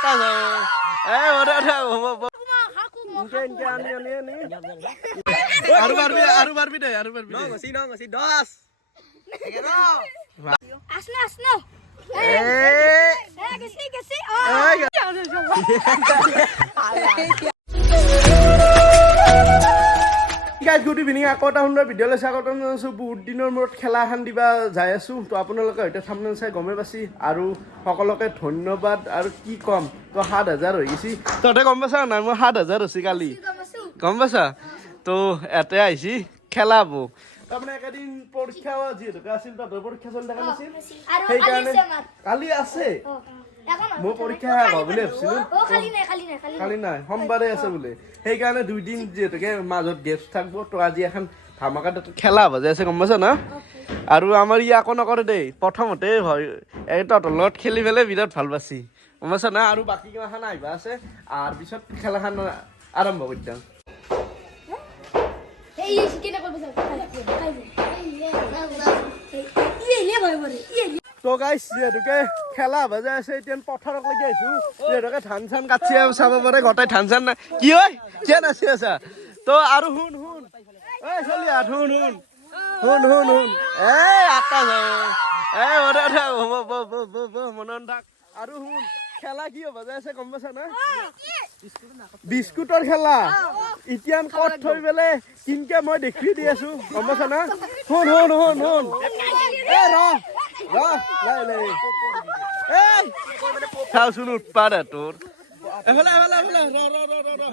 আটা যাও এ ওরে ওরে ব- ব- ইনকে ইনকে আনি আনি আনি আৰু পাৰবি আৰু পাৰবি দে আৰু পাৰবি দে গছি ন গছি দহ আসনা আসনা এ হ্যাঁ গেছি গেছি এই গাইজ গুড ইভিনিং আকৌ এটা সুন্দৰ ভিডিঅ' লৈছে আকৌ এটা আছোঁ বহুত দিনৰ মূৰত খেলা এখন দিবা যাই আছোঁ। তো আপোনালোকে হয়তো থামনেল চাই গমেই পাইছি। আৰু সকলোকে ধন্যবাদ। আৰু কি ক'ম? তো সাত হাজাৰ হৈ গৈছি। তহঁতে গম পাইছা নাই? মই সাত হাজাৰ হৈছে কালি। গম পাইছা? তো ইয়াতে আহিছি খেলাব। তাৰমানে একেদিন পৰীক্ষা যিহেতুকে আছিল তহঁতৰ পৰীক্ষা চলি থকা নাছিল? সেইকাৰণে কালি আছে। মোৰ পৰীক্ষা শেষ হ'ব বুলি ভাবিছিলোঁ কালি নাই সোমবাৰে আছে বোলে সেইকাৰণে দুইদিন যিহেতুকে মাজত গেপছ থাকিব তো আজি এখন ধামাকা খেলা হ'ব যে আছে গম পাইছ না আৰু আমাৰ ই আকৌ নকৰে দেই প্ৰথমতে হয় তহঁতৰ লগত খেলি পেলাই বিৰাট ভালো পাইছি গম পাইছ না আৰু বাকী কিমাখন আহিবা আছে আৰু পিছত খেলাখন আৰম্ভ কৰি দিম তো গাইছ যিহেতুকে খেলা বাজে আছে, এতিয়া পথাৰত লাগি আহিছোঁ যিহেতুকে ধান চান কাটছি চাব পাৰে গোটেই ধান চান নাই। কি ঐ, কিয় নাচি আছা? তো আৰু শুন শুন। এই চলি আ শুন শুন। শুন শুন শুন। এই আকাশ। যাও এই মনত থাক। আৰু শুন। খেলা কি হ'ব? যে গম পাইছা না? বিস্কুটৰ খেলা। এতিয়া ক'ত থৈ পেলাই কিনকে মই দেখি দি আছো। গম পাইছা না? শুন শুন শুন শুন। এ ৰ লাই লাই। এই! চাওচোন উৎপাত তোৰ। এফালে এফালে এফালে। ৰ ৰ ৰ ৰ ৰ।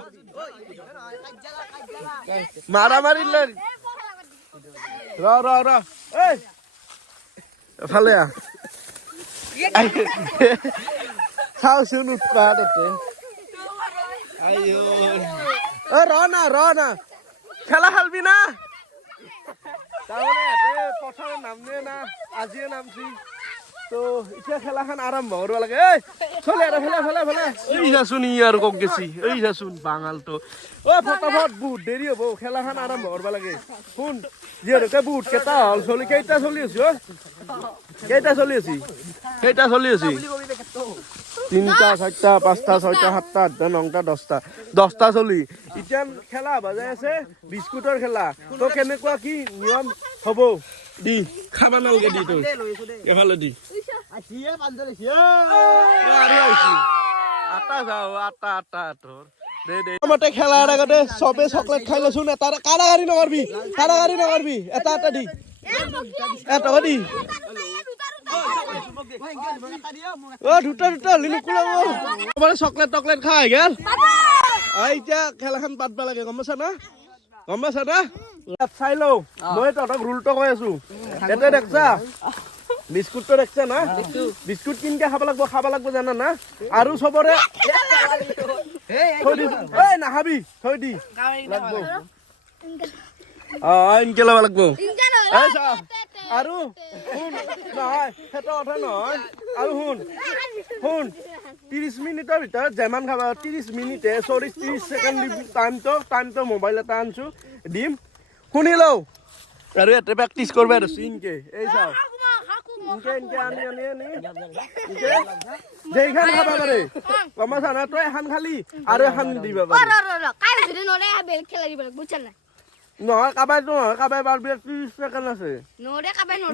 মাৰা মাৰি লৈ ৰ ৰ ৰ। এই! এফালে আহ। চাওচোন উৎপাত তোৰ আইও অ ৰ না ৰ না খেলা খেলবি না? তাৰমানে ইয়াতে পথাৰত নামনে না আজিয়ে নামছি। তো এতিয়া খেলাখন আৰম্ভ কৰিব লাগে। এই চলে আৰু ফেলে ফেলে ফেলে। এই যাচোন ই আৰু কক গেছি এই যাচোন বাঙালটো। অ ফটাফট বহুত দেৰি হ'ব খেলাখন আৰম্ভ কৰিব লাগে। শুন যিহেতুকে বহুত কেইটা হ'ল চলি কেইটা চলি আছে অ? কেইটা চলি আছে? কেইটা চলি আছে? তিনিটা চাৰিটা পাঁচটা ছয়টা সাতটা আঠটা নটা দহটা। দহটা চলি। এতিয়া খেলা বাজাই আছে বিস্কুটৰ খেলা। তো কেনেকুৱা কি নিয়ম হ'ব? দি খাব নালাগে দি তই। এফালে দি। আটা যাও আটা আটা তোৰ দে দে। মতে খেলাৰ আগতে চবে চকলেট খাই লৈছোন এটা কাৰাগাৰি নকৰবি কাৰাগাৰি নকৰবি। এটা এটা দি। এটা দি। লিলু মানে চকলেট টকলেট খাই গেল? এতিয়া খেলাখন পাতবা লাগে গম পাইছা না? গম পাইছা না? চাই লওঁ। মই তহঁতক ৰুলটো কৈ আছো। ইয়াতে দেখছা? বিস্কুটটো দেখছা না? বিস্কুট। কিনকে খাব লাগব খাব লাগব জানা না? আৰু চবৰে থৈ দি এই নাখাবি থৈ দি। লাগব। অ এনকে ল'ব লাগব। আৰু শুন। নহয় সেইটো কথা নহয় আৰু শুন। শুন ত্ৰিছ মিনিটৰ ভিতৰত যিমান খাবা ত্ৰিছ মিনিটে চল্লিছ ত্ৰিছ ছেকেণ্ড টাইমটো টাইমটো মোবাইল এটা আনছোঁ দিম। শুনি লওঁ। আৰু ইয়াতে প্ৰেক্টিচ কৰিব আৰু। চিনকে এই চাওঁ। যেইখান খাবা পাৰে। গম পাইছা না? তই এখন খালি আৰু এখন দিবা পাৰি। নহয় কাবাই নহয় কাবাই পাৰবি ত্ৰিছ ছেকেণ্ড আছে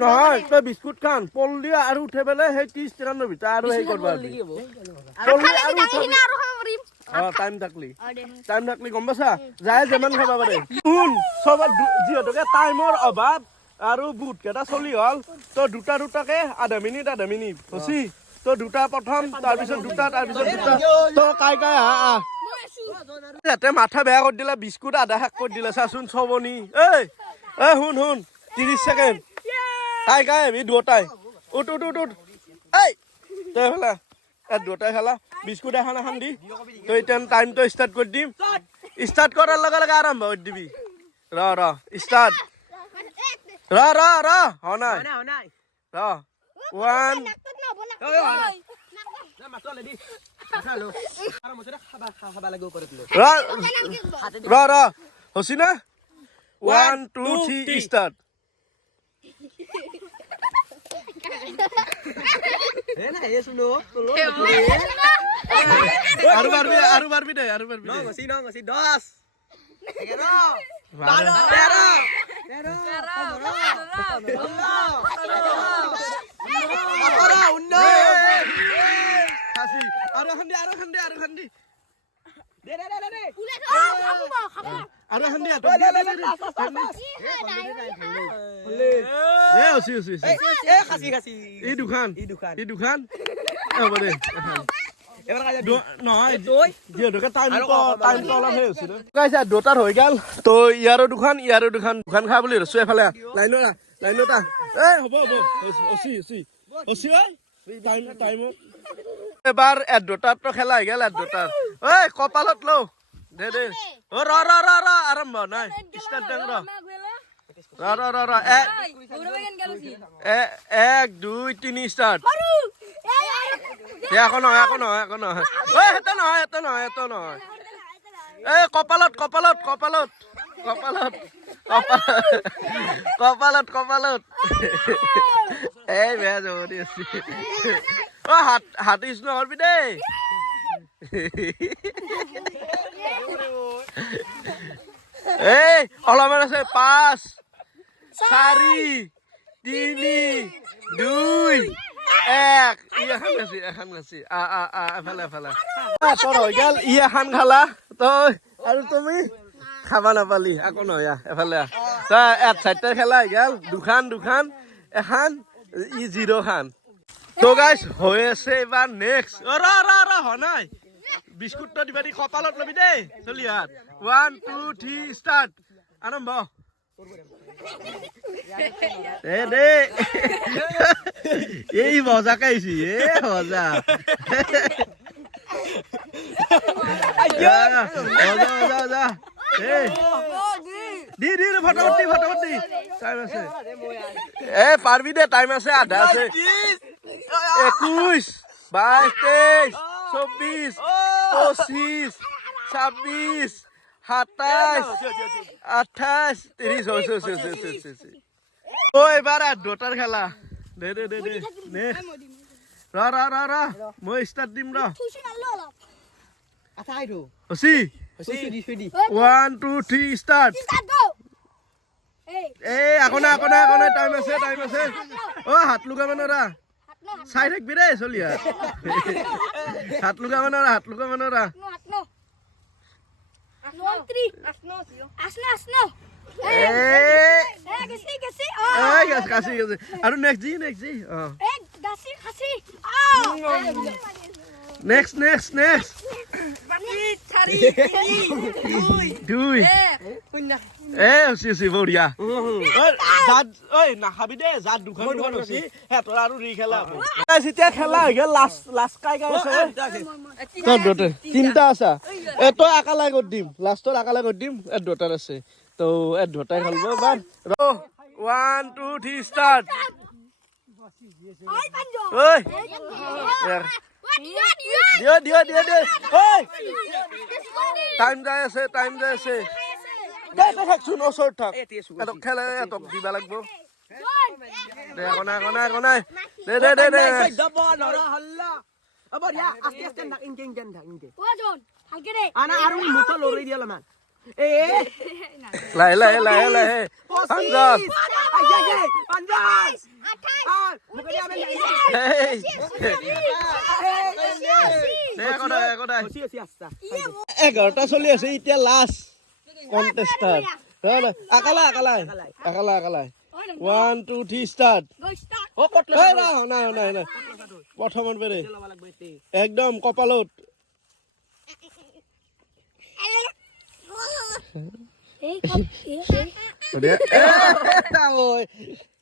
নহয় তই বিস্কুট খান পল দিয়া আৰু উঠে পেলাই সেই ত্ৰিছ ছেকেণ্ডৰ ভিতৰত আৰু সেই কৰিব অ টাইম থাকলি। টাইম থাকলি গম পাইছা? যিমান খাব পাৰে। শুন চবত যিহেতুকে টাইমৰ অভাৱ আৰু বুট কেইটা চলি হ'ল তই দুটা দুটাকে আধা মিনিট আধা মিনিট হচি? তই দুটা প্ৰথম তাৰপিছত দুটা তাৰপিছত দুটা। তই কাই কাই আহ আহ। ইয়াতে মাথা বেয়া কৰি দিলা বিস্কুট আধা শেষ কৰি দিলা চাচোন চবনি। এই এই শুন শুন ত্ৰিছ ছেকেণ্ড। কাই কাই আহিবি দুটাই উঠ উঠ উঠ উঠ। এই তই খেলা দুটাই খেলা বিস্কুট এখন এখন দি। তই এতিয়া টাইমটো ষ্টাৰ্ট কৰি দিম। ষ্টাৰ্ট কৰাৰ লগে লগে আৰম্ভ কৰি দিবি। ৰ ৰ ষ্টাৰ্ট ৰ ৰ ৰ নাই। নাই ৰ ওৱান খাবা লাগিব ওপৰত লৈ ৰ ৰ ৰ হৈছে না ওৱান টু থ্ৰী ষ্টাৰ্ট হে নাই এই শুনো আৰু পাৰবি আৰু পাৰবি দে আৰু পাৰবি ন দে গছি ন গছি দহ এঘাৰ বাৰ। তেৰ ওঠৰ ঊনৈছ খাচী আৰু এখন দি আৰু এখন দি আৰু এখন দি দে দে দে দে দে ওলাই থ, খাব, খাব। আৰু এখন দি ই হে নাই, ই এ উচি উচি উচি এই এই খাচি খাচি এই দুখান ই দুখান এই দুখান এ দে দি। দু- দুটাত হৈ গ'ল তো ইয়াৰো দুখন ইয়াৰো দুখন দুখন খা বুলি ৰছো এফালে লাইনত আহ, লাইনত আহ। এ হ'ব হ'ব অচি অচি অচি ঐ টাইম টাইমত এবাৰ এড দুটাত খেলা হৈ গ'ল এড দুটাত ঐ কপালত লওঁ। দে দে। অ ৰ ৰ ৰ ৰ আৰম্ভ নাই। ষ্টাৰ্ট দেং ৰ ৰ ৰ ৰ ৰ এ এ এক দুই তিনি ষ্টাৰ্ট মাৰো। এই, এই, এ একো নহয় একো নহয় একো নহয় সেইটো নহয় সেইটো নহয় এই কপালত কপালত কপালত কপালত কপালত কপালত। এই বেয়া যাব দি অ হাত হাত ইউজ নকৰবি দেই এই অলপমান আছে, পাঁচ, চাৰি, তিনি, দুই, এক। ই এখন গাছি এখন গাছি আ আ আ, এফালে এফালে। তোৰ হৈ গেল, ই এখন খালা। তই আৰু তুমি? খাবা নাপালি আকৌ নহয় এফালে। তই এক চাৰিটা খেলা, হৈ গেল। দুখান দুখান, এখন, ই জিৰ' খান। তো গাইছ হৈ আছে এইবাৰ নেক্সট অ ৰ ৰ ৰ হোৱা নাই। বিস্কুটটো দিবা দি কপালত ল'বি দেই। চলি হাত ওৱান টু থ্ৰী ষ্টাৰ্ট আৰম্ভ। এ দে। এই মজাকে আহিছি এ মজা। মজা মজা মজা। এই দি দি দি, ফটাফট দি ফটাফট দি। টাইম আছে। এ পাৰবি দে টাইম আছে আধা আছে। একুশ বাইশ তেইশ চৌবিশ পঁচিশ ছাব্বিশ সাতাইশ আঠাইশ হৈছে হৈছে ঐ এইবাৰ দুটাৰ খেলা। দে দে দে দে নেক্সট ৰ ৰ ৰ ৰ মই ষ্টাৰ্ট দিম ৰ দি থৈ দি ওৱান টু Start go. এই, আকৌ নাই আকৌ টাইম আছে টাইম আছে। অ হাত হাত ন, হাত চাই থাকবি দেই চলি হাত হাত লুকাব নোৱাৰা হাত লুকাব নোৱাৰা আৰু নেক্সট জি নেক্সট জি। অ। নেক্সট নেক্সট নেক্সট দুই এ বঢ়িয়া জাত ঐ নাখাবি দেই জাত দুখন দুখন আৰু ৰি খেলা হ'ব খেলা হৈ গ'ল লাষ্ট লাষ্ট কাই কাই আছে তিনিটা আছা এ তই একালাই কৰি দিম লাষ্টত একালাই কৰি দিম এ দুটাৰ আছে তো এ দুটাই খেলব বাৰ ওৱান টু থ্ৰী ষ্টাৰ্ট ঐ ঐ গেছি কৰি দি। টাইম যাই আছে টাইম যাই আছে দে ওচৰত থাক এই খেলে এতক দিবা লাগব দে একো নাই একো নাই একো নাই দে দে দে দে দব নৰ হল্লা হ'ব দিয়া আস্তে আস্তে থাক ইনকে ইনকে থাক ইনকে অ, জন। ভালকে আনা আৰু মুঠো লৰি দিয়া অলপমান এ লাহে লাহে লাহে লাহে পাঞ্জাব চলি আছে এতিয়া লাষ্ট কণ্টেষ্টাৰ আকালাই আকালাই আকালাই আকালাই ঐ, one two three start go start. অ এই, কম, এই, এই। দে ঐ,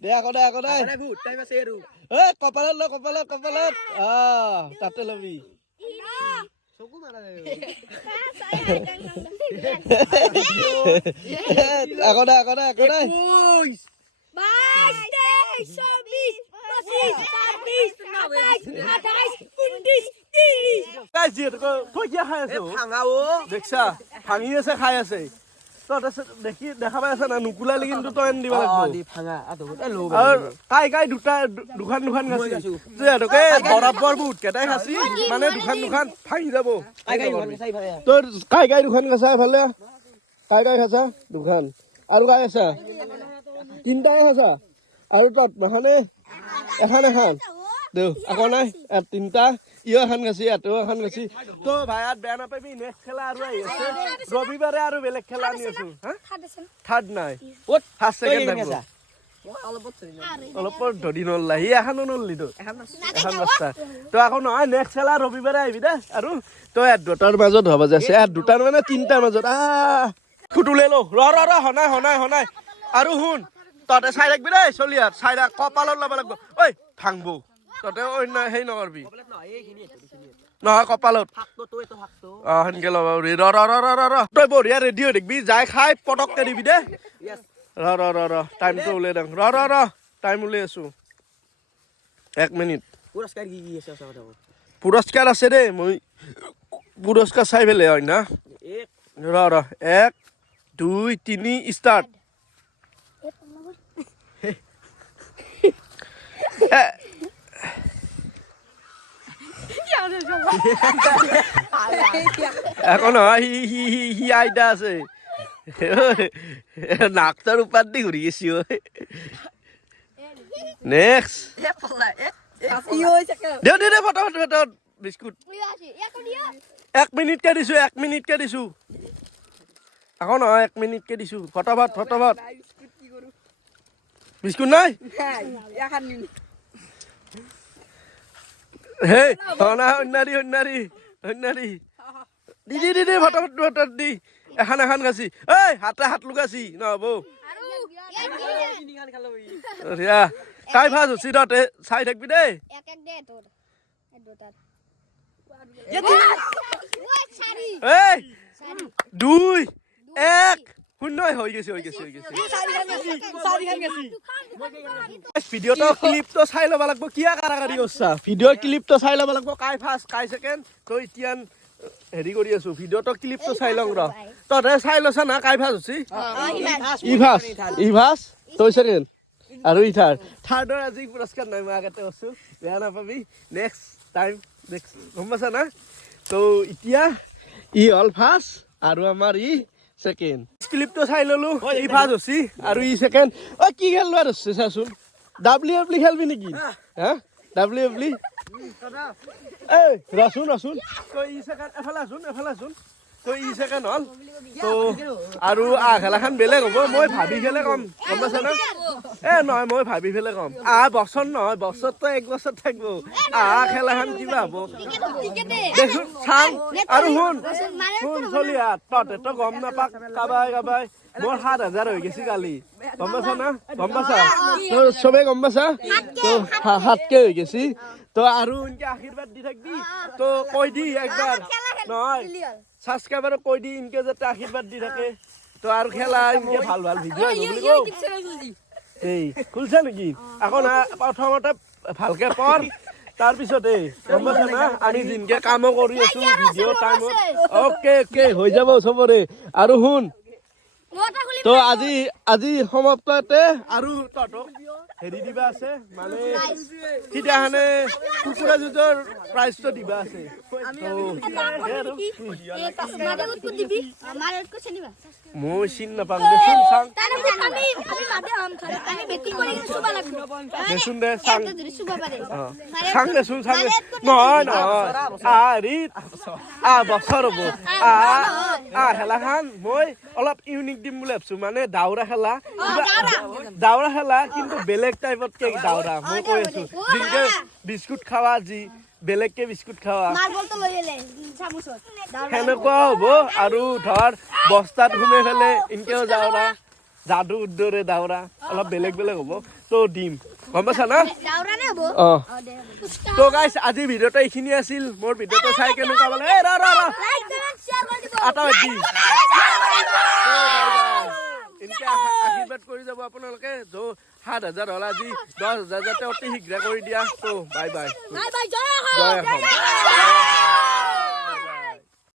দে আকৌ দে আকৌ দে আৰে ভূত টাইম আছে আৰু এই কপালত ল কপালত কপালত আহ তাতে ল'বি চকু মাৰা আকৌ দে আকৌ দে আকৌ দে উইছ বাইশ, তেইশ, চৌবিশ, পঁচিশ, ছাব্বিশ, সাতাইশ, আঠাইশ, ঊনত্ৰিশ, ত্ৰিশ। গাইজ যিহেতুকে তই কিয় খাই আছ ভাঙা ও দেখছা ভাঙি আছে খাই আছে। দেখি দেখা পাই আছা না? নুকুলালি কিন্তু তই দিব লাগিব। দি কাই কাই দুটা দু- দুখান দুখান খাচি খাইছো। বৰাবৰ বহুত কেইটাই খাচি মানে দুখান দুখান ভাঙি যাব। তোৰ কাই কাই দুখান খাচা এফালে কাই কাই খাচা দুখান। আৰু কাই আছা? তিনিটাই খাচা আৰু তত নহনে এখন এখন। দেউ আকৌ নাই? তিনিটা। ইও এখন খাচি ইয়াতো এখন খাচি তো ভাই ইয়াত বেয়া নাপাবি নেক্সট খেলা আৰু আহি আছে। ৰবিবাৰে আৰু বেলেগ খেলা আনি আছো হা? থাৰ্ড নাই। ওট ছেকেণ্ড কেনে থাকিব। অলপ ধৰি নল্লা সি এখনও নল্লি তো এখন ৰাস্তা তো আকৌ নহয় নেক্সট খেলা ৰবিবাৰে আহিবি দে। আৰু তই ইয়াত দুটাৰ মাজত হ'ব যে আছে। ইয়াত দুটাৰ মানে তিনিটাৰ মাজত। আহ খুটুলে লো ৰ ৰ ৰ হনাই হনাই হনাই। আৰু শুন তহঁতে চাই ৰাখবি দেই চলি ইয়াত। চাই ৰাখ কপালত ল'ব লাগিব। ঐ ভাংব তহঁতে অন্য হেৰি নকৰবি নহয় কপালত অ সেনকে ল'ব পাৰি ৰ ৰ ৰ ৰ ৰ ৰ তই বঢ়িয়া ৰেডি হৈ থাকিবি যাই খাই পটককে দিবি ইয়েস ৰ ৰ ৰ ৰ টাইমটো উলিয়াই দিওঁ ৰ ৰ ৰ টাইম উলিয়াই আছো এক মিনিট পুৰস্কাৰ আছে দেই মই পুৰস্কাৰ চাই পেলাই হয় না ৰ ৰ এক দুই তিনি ষ্টাৰ্ট এখন সি আইতা আছে। নাকটাৰ ওপৰত দি ঘূৰি গেছি ঐ নেক্সট দেউ দে দে ফটাফট ফটাফট বিস্কুট। এক মিনিটকে দিছো এক মিনিটকে দিছো। আকৌ নহয় এক মিনিটকে দিছো। ফটাফট ফটাফট। বিস্কুট নাই? হেই হনা সন্যাৰী সন্যাৰী সন্যাৰী দি দি দি দি ফটাফট ফটাফট দি। এখন এখন গাছি। ঐ হাতে হাত লুকাছি নহ'ব চাই ভালো হৈছি? তহঁতে চাই থাকিবি দেই। এই দুই এক। শূন্য হৈ গৈছে হৈ গৈছে হৈ গৈছে। ভিডিঅ'টো ক্লিপটো চাই ল'ব লাগিব। কিয় কাৰাকাৰি কৰিছা? ভিডিঅ'ৰ ক্লিপটো চাই ল'ব লাগিব। কাই ফাৰ্ষ্ট কাই ছেকেণ্ড তই এতিয়া হেৰি কৰি আছো। ভিডিঅ'টো ক্লিপটো চাই লওঁ ৰ। তহঁতে চাই লৈছা না? কাই ফাৰ্ষ্ট হৈছি? ই ফাৰ্ষ্ট ই ফাৰ্ষ্ট তই ছেকেণ্ড আৰু ই থাৰ্ড থাৰ্ডৰ আজি পুৰস্কাৰ নাই মই আগতে কৈছোঁ। বেয়া নাপাবি। নেক্সট টাইম নেক্সট গম পাইছা না? তো এতিয়া ই হ'ল ফাৰ্ষ্ট আৰু আমাৰ ই ছেকেণ্ড ক্লিপটো চাই ল'লো। ই ফাৰ্ষ্ট হৈছি আৰু ই ছেকেণ্ড অ কি খেলবা ধৰছে চাচোন? ডাব্লিউ এফলি খেলবি নেকি? হা? ডাব্লিউ এফলি এই ৰচোন ৰচোন। তই ই ছেকেণ্ড এফালে আছোন। তই ই ছেকেণ্ড হ'ল তো আৰু আহ খেলাখন বেলেগ হ'ব মই ভাবি খেলে কম। গম পাইছা না? এ নহয় মই ভাবি পেলাই কম। আহ বছৰ নহয় বছৰতো এক বছৰ থাকিব। আহ খেলাখন কিবা হ'ব। দেচোন চাং আৰু শুন শুন চলি আহ তহঁতে তো গম নাপাক কাবাই কাবাই। মোৰ সাত হাজাৰ হৈ গৈছে কালি। গম পাইছা না? গম পাইছা? তোৰ চবে গম পাইছা? তো সাতকে হৈ গৈছে। তো আৰু এনেকে আশীৰ্বাদ দি থাকবি। তো কৈ দি একবাৰ। নহয়। ছাবস্ক্ৰাইবাৰক কৈ দি ইনকে যাতে আশীৰ্বাদ দি থাকে। তো আৰু খেলা ইনকে ভালো ভালো ভিডিও বুলি কওঁ। এই খুলছে নেকি? আকৌ না প্ৰথমতে ভালকে পঢ় তাৰপিছত এই গম পাইছা না আমি যেনকে কামো কৰি আছো ভিডিঅ' টাইমত অ'কে অ'কে হৈ যাব চবৰে। আৰু শুন তো আজি আজি সমাপ্ততে আৰু তহঁতক হেৰি দিবা আছে মানে সিদিনাখনে কুকুৰা যুঁজৰ প্ৰাইজটো দিবা আছে। মই চিন নাপাম। দেচোন চাং মই অলপ ইউনিক দিম বুলি ভাবছ। মানে দাউৰা খেলা দাউৰা। খেলা কিন্তু বেলেগ টাইপত কে দাউৰা মই কৈ আছো। যেনেকে বিস্কুট খাৱা যি বেলেগকে বিস্কুট খাৱা সেনেকুৱা হ'ব। আৰু ধৰ বস্তাত সোমাই পেলাই এনেকেও দাউৰা। যাদু দৰে দাউৰা অলপ বেলেগ বেলেগ হ'ব। তো দিম গম পাইছা না? অ। তো গাইছ আজি ভিডিঅ'টো এইখিনি আছিল। মোৰ ভিডিঅ'টো চাই কেনেকুৱা পালে? বাদ আশা- আশীৰ্বাদ কৰি যাব আপোনালোকে। য'ত সাত হাজাৰ হ'ল আজি। দহ হাজাৰ যাতে অতি শীঘ্ৰে কৰি দিয়া। তো বাই বাই জয় অসম